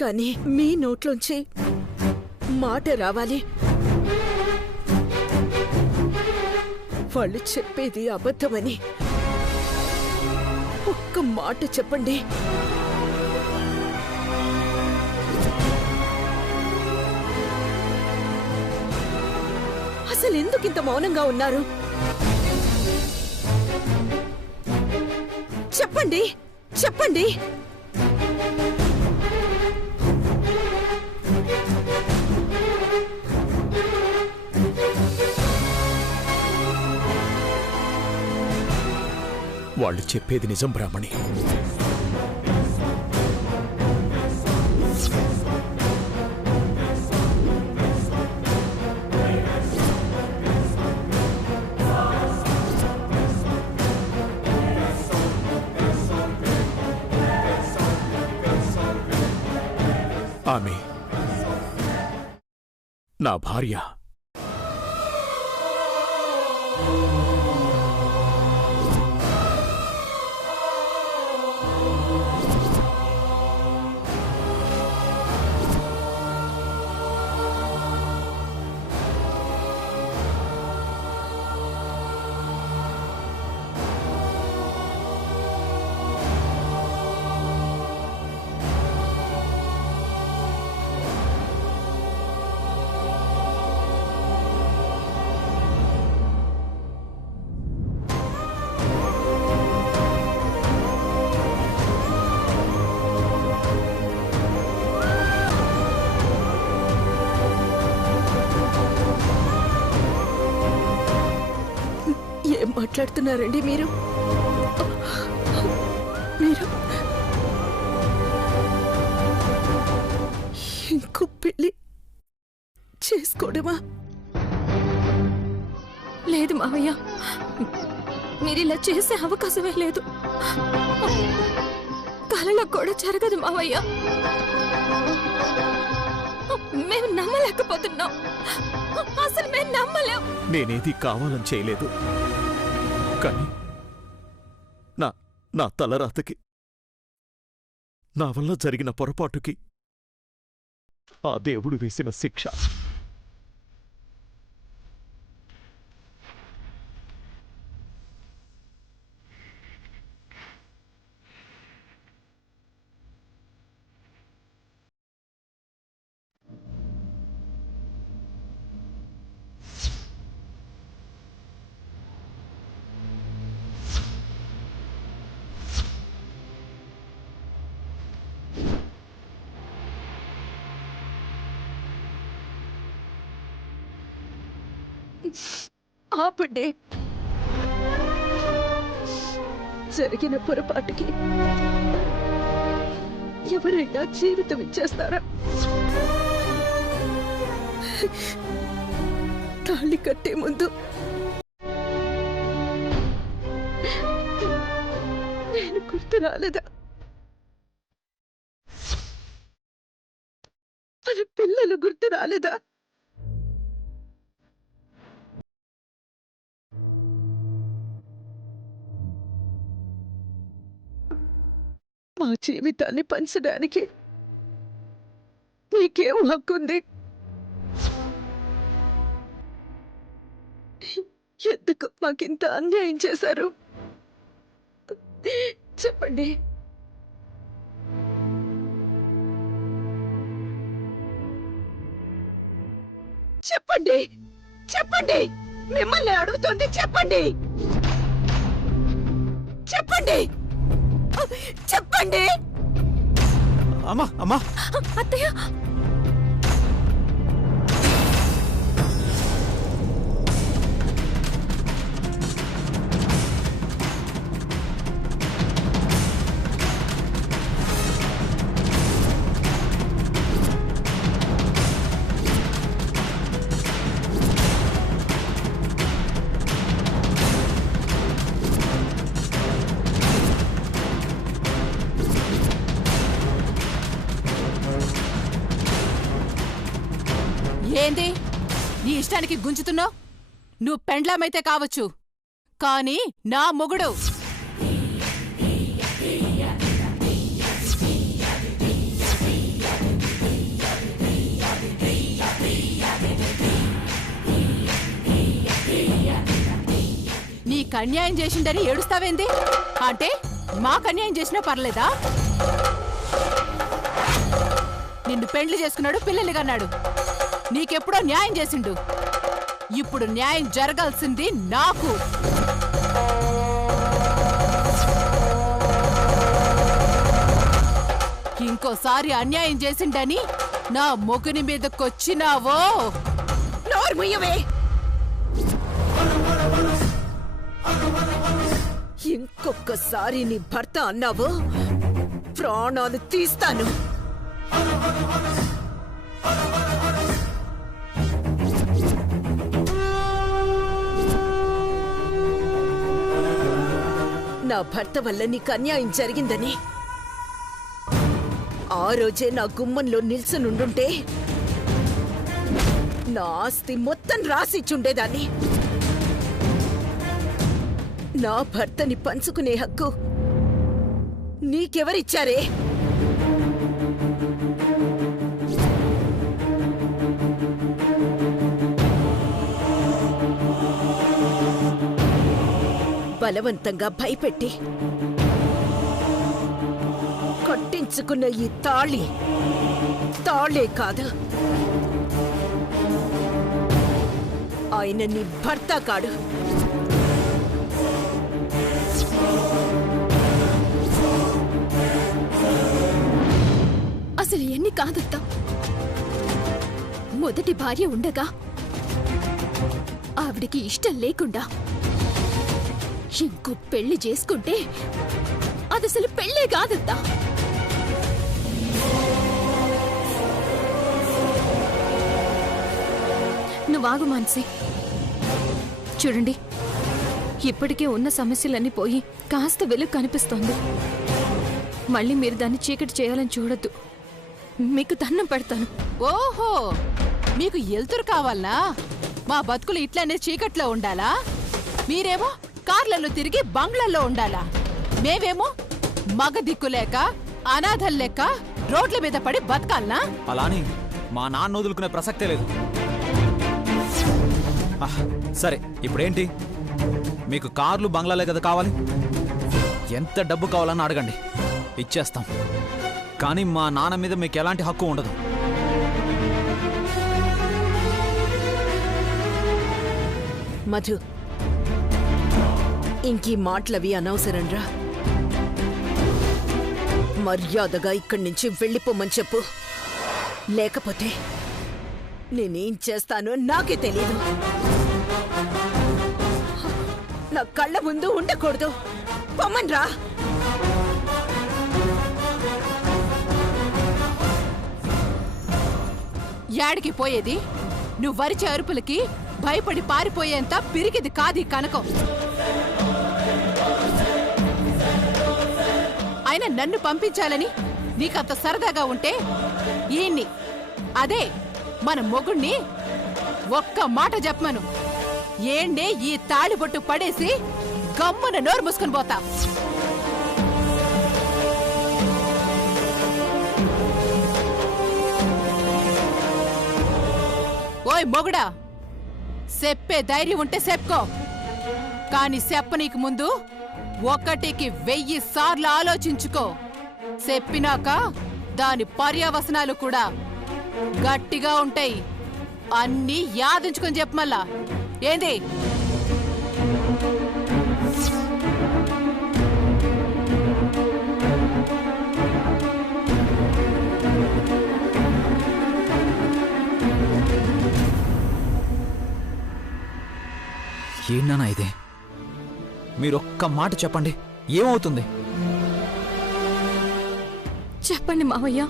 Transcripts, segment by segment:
కానీ మీ నోట్లోంచి మాట రావాలి. వాళ్ళు చెప్పేది అబద్ధమని ఒక్క మాట చెప్పండి. అసలు ఎందుకింత మౌనంగా ఉన్నారు? చెప్పండి, చెప్పండి. వాళ్ళు చెప్పేది నిజం బ్రాహ్మణి. ఆమె నా భార్య. ఏం మాట్లాడుతున్నారండి మీరు? మీరు ఇంకో పెళ్లి చేసుకోవడమా? లేదు మావయ్య, మీరిలా చేసే అవకాశమే లేదు. కలలో కూడా జరగదు మావయ్య. మేము నమ్మలేకపోతున్నాం. అసలు మేము నమ్మలేం. నేనేది కావాలని చేయలేదు, కానీ నా తలరాతకి, నా వల్ల జరిగిన పొరపాటుకి ఆ దేవుడు వేసిన శిక్ష. ఆపండి. జరిగిన పొరపాటుకి ఎవరైనా జీవితం ఇచ్చేస్తారా? తాళి కట్టే ముందు నేను గుర్తు రాలేదా? మన పిల్లలు గుర్తు రాలేదా? మా జీవితాన్ని పంచడానికి నీకేం హక్కుంది? ఎందుకు మాకింత అన్యాయం చేశారు? చెప్పండి. చెప్పండి, చెప్పండి. మిమ్మల్ని అడుగుతుంది, చెప్పండి, చెప్పండి, చెప్పండి. అమ్మా, అమ్మా, అత్తయ్య, ఏంది నీ ఇష్టానికి గుంజుతున్నావు? నువ్వు పెండ్లామైతే కావచ్చు, కానీ నా మొగుడు. నీకు అన్యాయం చేసిండని ఏడుస్తావేంది? అంటే మాకు అన్యాయం చేసినా పర్లేదా? నిన్ను పెండ్లి చేసుకున్నాడు, పిల్లలు కన్నాడు, నీకెప్పుడో న్యాయం చేసిండు. ఇప్పుడు న్యాయం జరగాల్సింది నాకు. ఇంకోసారి అన్యాయం చేసిండని నా మొగుని మీదకొచ్చినావో నోర్ముయ్యవే! ఇంకొక్కసారి నీ భర్త అన్నావు, ప్రాణాలు తీస్తాను. నా భర్త వల్ల నీకు అన్యాయం జరిగిందని ఆ రోజే నా గుమ్మంలో నిల్చునుండుంటే నా ఆస్తి మొత్తం రాసిచ్చుండేదాన్ని. నా భర్తని పంచుకునే హక్కు నీకెవరిచ్చారే? బలవంతంగా భయపెట్టి కట్టించుకున్న ఈ తాళే కాదు, ఆయన నీ భర్త కాడు. అసలు ఎన్ని కాదత్తా, మొదటి భార్య ఉండగా ఆవిడికి ఇష్టం లేకుండా ఇంకో పెళ్లి చేసుకుంటే అదసలు పెళ్ళే కాదత్తా. నువ్వాగు మాన్సి. చూడండి, ఇప్పటికే ఉన్న సమస్యలన్నీ పోయి కాస్త వెలుగు కనిపిస్తోంది. మళ్ళీ మీరు దాన్ని చీకటి చేయాలని చూడొద్దు. మీకు దండం పెడతాను. ఓహో, మీకు ఎల్తురు కావాలనా? మా బతుకులు ఇట్లానే చీకట్లో ఉండాలా? మీరేమో కార్లలో తిరిగి బంగ్లాల్లో ఉండాలా? మేమేమో మగ దిక్కులేక అనాథల్లేక రోడ్ల మీద పడి బతకాలనా? అలాని మా నాన్న వదులుకునే ప్రసక్తే లేదు. సరే, ఇప్పుడేంటి? మీకు కార్లు బంగ్లాలే కదా కావాలి? ఎంత డబ్బు కావాలని అడగండి, ఇచ్చేస్తాం. కానీ మా నాన్న మీద మీకు ఎలాంటి హక్కు ఉండదు. మధు, ఇంకీ మాటలవి అనవసరంరా. మర్యాదగా ఇక్కడి నుంచి వెళ్ళిపోమని చెప్పు, లేకపోతే నేనేం చేస్తానో నాకే తెలీదు. నా కళ్ళ ముందు ఉండకూడదు. పొమ్మన్రా. యాడికి పోయేది? నువ్వు వరిచే అరుపులకి భయపడి పారిపోయేంత పిరికిది కాది కనకం. ఆయన నన్ను పంపించాలని నీకంత సరదాగా ఉంటే ఈయన్ని, అదే మన మొగుణ్ణి ఒక్క మాట చెప్పమను. ఏండే ఈ తాళిబొట్టు పడేసి గమ్మున నోరు మూసుకుని పోతా. ఓయ్ మొగుడా, చెప్పే ధైర్యం ఉంటే చెప్పుకో. కాని చెప్పనీకి ముందు 1కి 1000 సార్లు ఆలోచించుకో. చెప్పినాక దాని పర్యవసనాలు కూడా గట్టిగా ఉంటాయి. అన్నీ యాదించుకొని చెప్పమల్లా. ఏంది? ఏంటన్నా ఇదే? మీరొక్క మాట చెప్పండి, ఏమవుతుంది? చెప్పండి మావయ్య.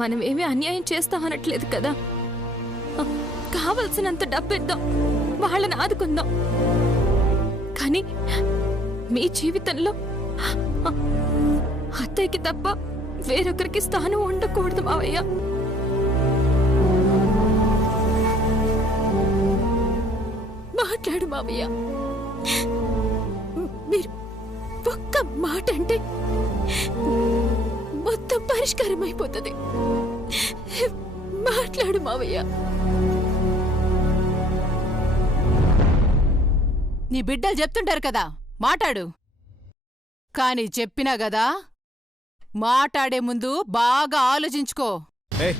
మనమేమీ అన్యాయం చేస్తామనట్లేదు కదా. కావలసినంత డబ్బిద్దాం, వాళ్ళని ఆదుకుందాం. కానీ మీ జీవితంలో అత్తయ్యకి తప్ప వేరొకరికి స్థానం ఉండకూడదు మావయ్య. మాట్లాడు మావయ్య. మీరు ఒక్క మాట అంటే మొత్తం పరిష్కారం అయిపోతుంది. మాట్లాడు మావయ్య. నీ బిడ్డలు చెప్తుంటారు కదా మాటాడు. కాని చెప్పినా గదా మాటాడే ముందు బాగా ఆలోచించుకో. ఏయ్,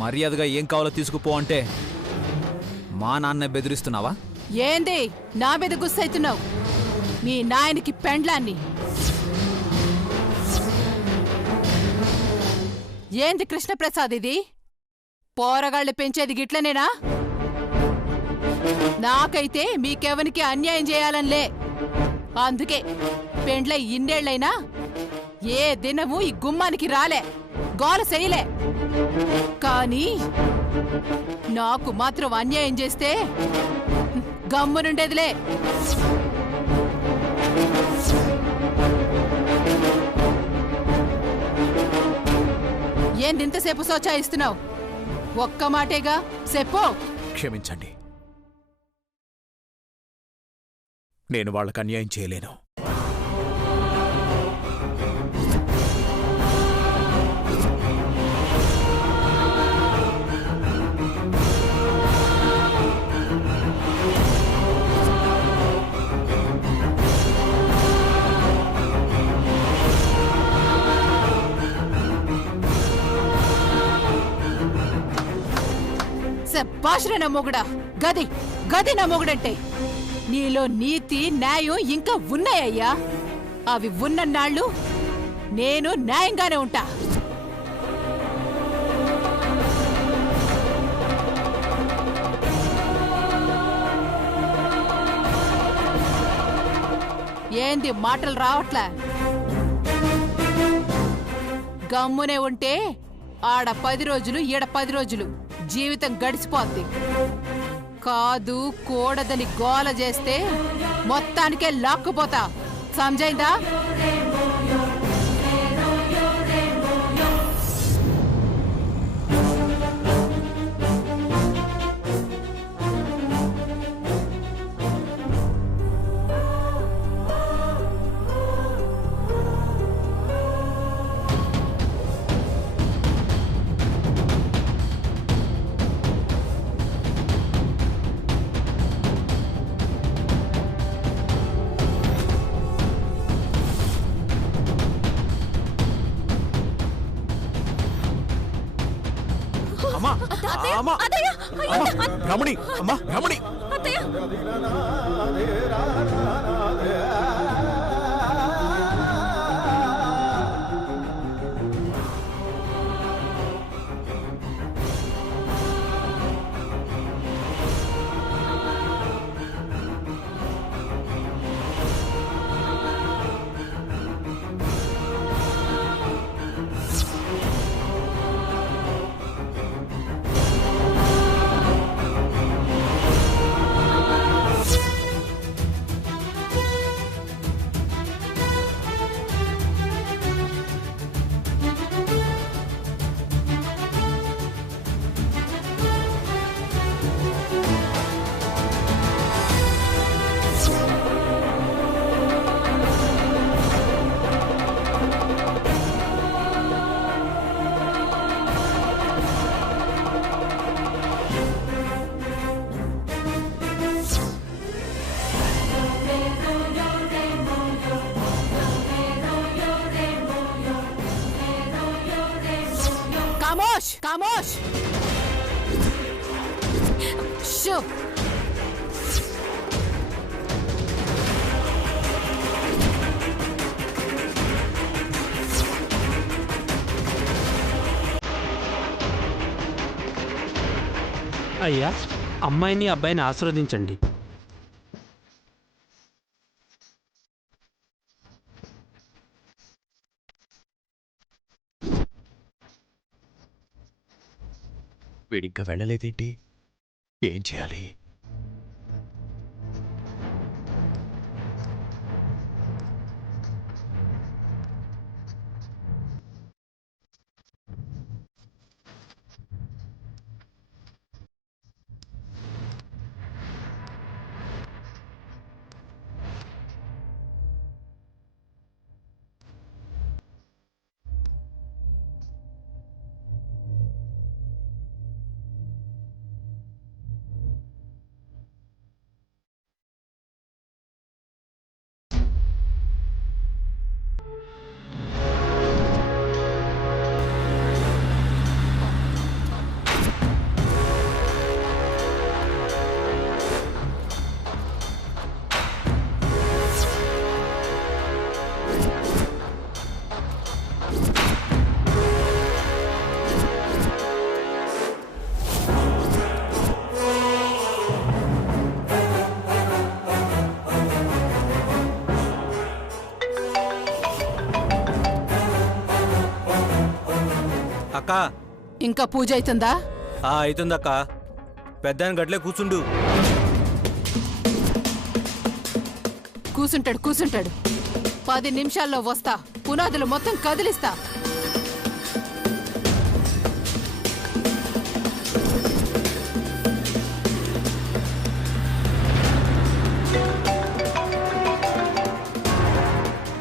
మర్యాదగా ఏం కావాలో తీసుకుపో అంటే మా నాన్నే బెదిరిస్తున్నావా? ఏంది నా మీద గుస్సైతున్నావు? మీ నాయనకి పెండ్లాన్ని. ఏంది కృష్ణప్రసాద్ ఇది? పోరగాళ్ళు పెంచేది గిట్లనేనా? నాకైతే మీకెవనికి అన్యాయం చేయాలనిలే. అందుకే పెండ్లై ఇన్నేళ్లైనా ఏ దినము ఈ గుమ్మానికి రాలే, గోల చెయ్యలే. కానీ నాకు మాత్రం అన్యాయం చేస్తే గమ్మునుండేదిలే. ఏందింతసేపు సోచాయిస్తున్నావు? ఒక్క మాటేగా చెప్పు. క్షమించండి, నేను వాళ్ళకు అన్యాయం చేయలేను. బాషురా నా మొగుడా, గది గది నా మొగుడంటే. నీలో నీతి న్యాయం ఇంకా ఉన్నాయ్యా. అవి ఉన్నన్నాళ్ళు నేను న్యాయంగానే ఉంటా. ఏంది మాటలు రావట్లే? గమ్మునే ఉంటే ఆడ 10 రోజులు ఈడ 10 రోజులు జీవితం గడిచిపోద్ది. కాదు కూడదని గోల చేస్తే మొత్తానికే లాక్కుపోతా. సమజైందా? అమ్మా, అమ్మా, అమ్మా, రమణి, అమ్మా, రమణి. खामोश खामोश शुभ అయ్యా అమ్మాయిని అబ్బాయిని ఆశీర్వదించండి. వీడింకా వెళ్ళలేదేంటి? ఏం చేయాలి? అక్క ఇంకా పూజ అవుతుందా? అవుతుందక్క. పెద్ద గట్లే కూర్చుండు. కూసుంటాడు 10 నిమిషాల్లో వస్తా. పునాదులు మొత్తం కదిలిస్తా.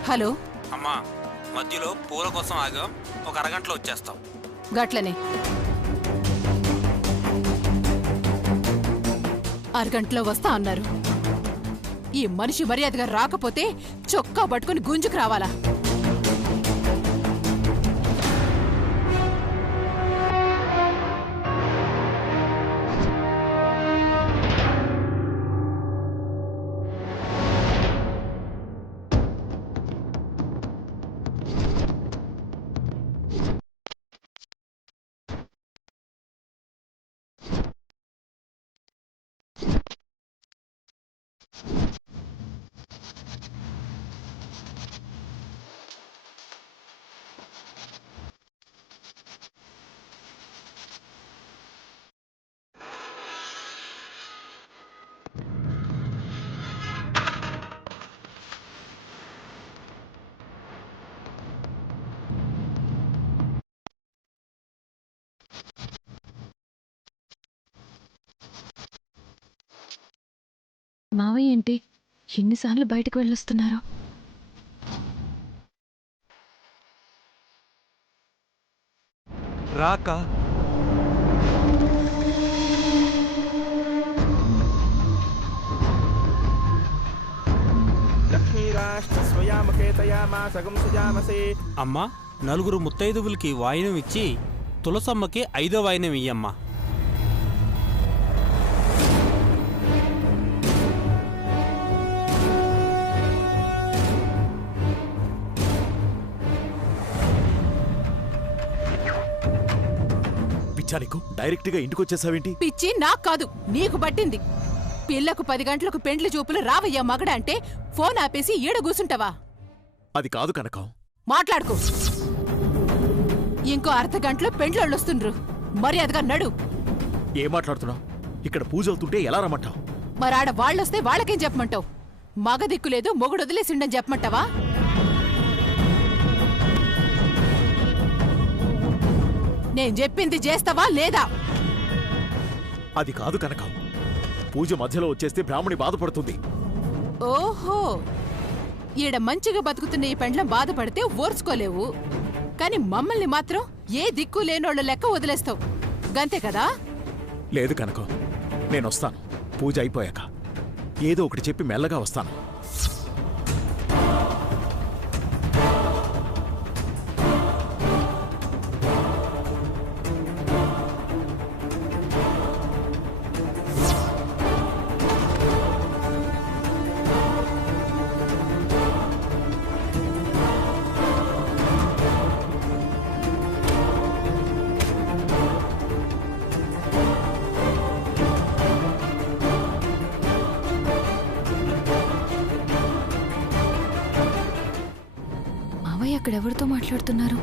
హలో అమ్మా, మధ్యలో పూల కోసం ఆగాం. ఒక అరగంటలో వచ్చేస్తాం. గట్లనే. అరగంటలో వస్తా అన్నారు. ఈ మనిషి మర్యాదగా రాకపోతే చొక్కా పట్టుకుని గుంజుకు రావాలా? మావయ్య ఏంటి ఎన్నిసార్లు బయటకు వెళ్ళొస్తున్నారు? రాక అమ్మా, నలుగురు ముత్తైదువులకి వాయినం ఇచ్చి తులసమ్మకి 5వ వాయినం ఇయ్యమ్మా. పిచ్చానికు డైరెక్ట్ గా ఇంటికి వచ్చేసావేంటి? పిచ్చి నాకు కాదు, నీకు పట్టింది. పిల్లకు 10 గంటలకు పెండ్లి చూపులు రావయ్యా మగడ అంటే ఫోన్ ఆపేసి ఈడ కూసుంటావా? అది కాదు కనకం. మాట్లాడుకో. ఇంకో అర్ధ గంటలో పెండ్లోళ్ళొస్తుండ్రు. మర్యాదగా నడు. ఏం మాట్లాడుతున్నావు? ఇక్కడ పూజ అవుతుంటే ఎలా రమ్మంటావు? మరాడ వాళ్ళొస్తే వాళ్ళకేం చెప్పమంటావు? మగ దిక్కు లేదు, మొగుడు వదిలేసిండని చెప్పమంటావా? నేను చెప్పింది చేస్తావా లేదా? అది కాదు కనకం. పూజ మధ్యలో వచ్చేస్తే బ్రాహ్మణి బాధపడుతుంది. ఓహో, ఈడ మంచిగా బతుకుతున్న ఈ పెండ్లం బాధపడితే ఓర్చుకోలేవు. కాని మమ్మల్ని మాత్రం ఏ దిక్కు లేనోళ్ళ లెక్క వదిలేస్తావు. గంతే కదా? లేదు కనకం, నేనొస్తాను. పూజ అయిపోయాక ఏదో ఒకటి చెప్పి మెల్లగా వస్తాను. అక్కడెవరితో మాట్లాడుతున్నారు?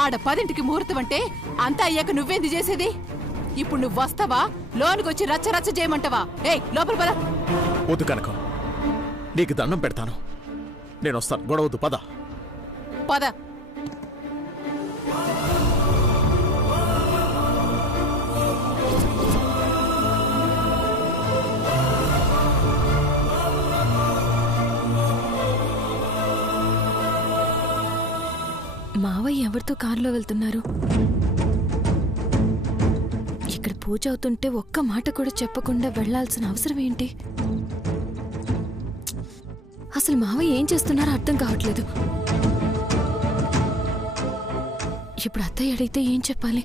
ఆడ 10ంటికి ముహూర్తం అంటే అంతా అయ్యాక నువ్వేంది చేసేది? ఇప్పుడు నువ్వు వస్తావా, లోనుకొచ్చి రచ్చ రచ్చ చేయమంటావా? ఏయ్, లోపల పద. వద్దు కనకం, నీకు దండం పెడతాను. నేనొస్తాను, గొడవద్దు, పద పద. మావయ్య ఎవరితో కారులో వెళ్తున్నారు? ఇక్కడ పూజ అవుతుంటే ఒక్క మాట కూడా చెప్పకుండా వెళ్లాల్సిన అవసరం ఏంటి? అసలు మావయ్య ఏం చేస్తున్నారో అర్థం కావట్లేదు. ఇప్పుడు అత్తయ్య అడిగితే ఏం చెప్పాలి?